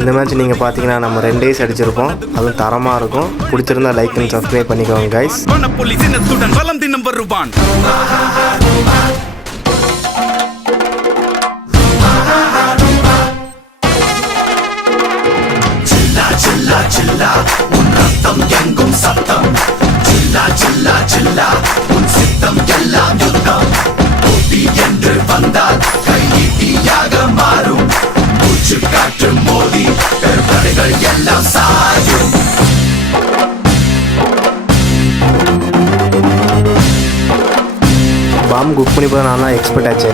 இந்த மேட்ச் நீங்கள் பார்த்தீங்கன்னா நம்ம 2 டேஸ் அடிச்சிருப்போம். அதுவும் தரமாக இருக்கும். பிடிச்சிருந்தா லைக் அண்ட் சப்ஸ்கிரைப் பண்ணிக்கோங்க கைஸ். பாம் குக் பண்ணி போய் நான் தான் எக்ஸ்பர்ட் ஆச்சு.